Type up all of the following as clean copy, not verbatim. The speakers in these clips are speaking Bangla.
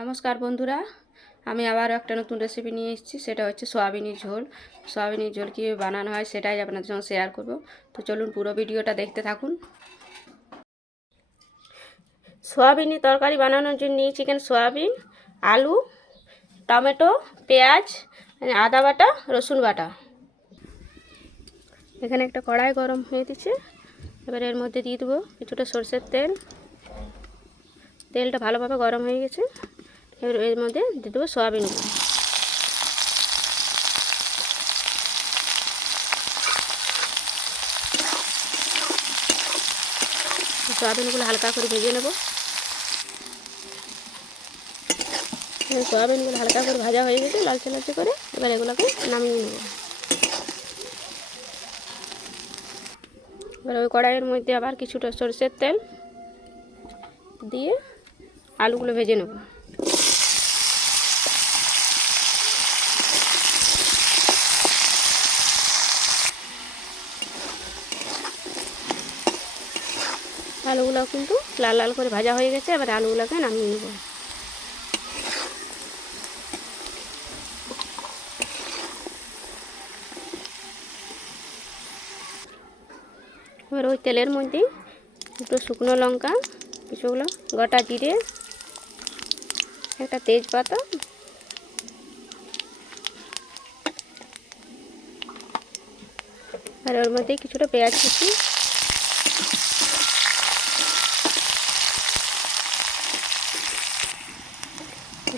নমস্কার বন্ধুরা, আমি আবার একটা নতুন রেসিপি নিয়ে এসেছি। সেটা হচ্ছে সয়াবিনের ঝোল। সয়াবিনের ঝোল কীভাবে বানানো হয় সেটাই আপনাদের সঙ্গে শেয়ার করব। তো চলুন পুরো ভিডিওটা দেখতে থাকুন। সয়াবিনের তরকারি বানানোর জন্য নিয়েছি এখানে সয়াবিন, আলু, টমেটো, পেঁয়াজ, আদা বাটা, রসুন বাটা। এখানে একটা কড়াই গরম হয়ে দিচ্ছে। এবার এর মধ্যে দিয়ে দেবো কিছুটা সরষের তেল। তেলটা ভালোভাবে গরম হয়ে গেছে। এবার এর মধ্যে দিয়ে দেবো সয়াবিনগুলো। সয়াবিনগুলো হালকা করে ভেজে নেব। সয়াবিনগুলো হালকা করে ভাজা হয়ে গেছে লালচে লালচে করে। এবার এগুলোকে নামিয়ে নেব। এবার ওই কড়াইয়ের মধ্যে আবার কিছুটা সরষের তেল দিয়ে আলুগুলো ভেজে নেব। আলুগুলো কিন্তু লাল লাল করে ভাজা হয়ে গেছে। এবার আলুগুলোকে নামিয়ে নেব। এবার ওই তেলের মধ্যে দুটো শুকনো লঙ্কা, কিছুগুলো গোটা জিরে, একটা তেজপাতা, আর ওর মধ্যে কিছুটা পেঁয়াজ কুচি,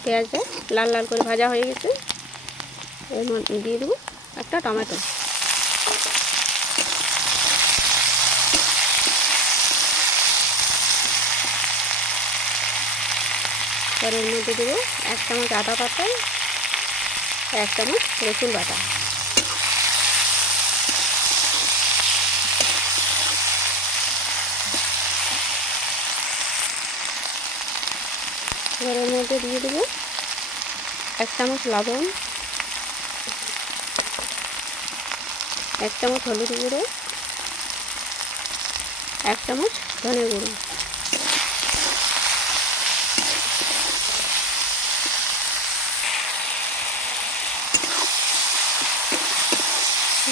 পেঁয়াজটা লাল লাল করে ভাজা হয়ে গেছে। এর মধ্যে দিয়ে দেবো একটা টমেটো। আর এর মধ্যে দেবো 1 চামচ আদা বাটা, 1 চামচ রসুন বাটা। এবার এর মধ্যে দিয়ে দেবো 1 চামচ লবণ, 1 চামচ হলুদ গুঁড়ো, 1 চামচ ধনে গুঁড়ো।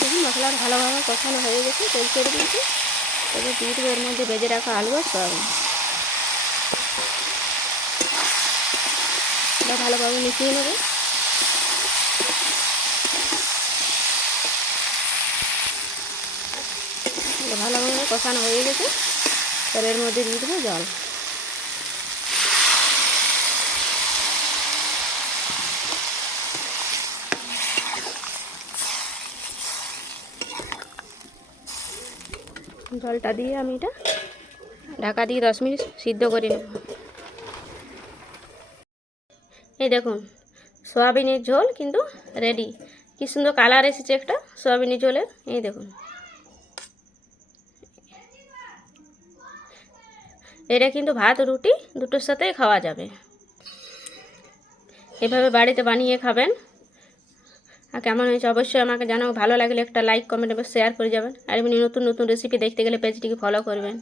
দেখুন মশলাটা ভালোভাবে কষানো হয়ে গেছে, তেল ছেড়ে দিয়েছে। এবার দিয়ে দেবো এর মধ্যে ভেজে রাখা আলু আর সয়াবিন। এটা ভালোভাবে মিশিয়ে নেব। ভালোভাবে কষানো হয়ে গেছে। এবার এর মধ্যে দিয়ে দেবো জল। জলটা দিয়ে আমি এটা ঢাকা দিয়ে 10 মিনিট সিদ্ধ করে নেব। এই দেখুন সয়াবিনের ঝোল কিন্তু রেডি। কি সুন্দর কালার এসেছে একটা সয়াবিনের ঝোলের। এই দেখুন, এটা কিন্তু ভাত রুটি দুটোর সাথেই খাওয়া যাবে। এভাবে বাড়িতে বানিয়ে খাবেন। আর কেমন হয়েছে অবশ্যই আমাকে জানাও। ভালো লাগলে একটা লাইক, কমেন্ট এবং শেয়ার করে যাবেন। আর এমনি নতুন নতুন রেসিপি দেখতে গেলে পেজটিকে ফলো করবেন।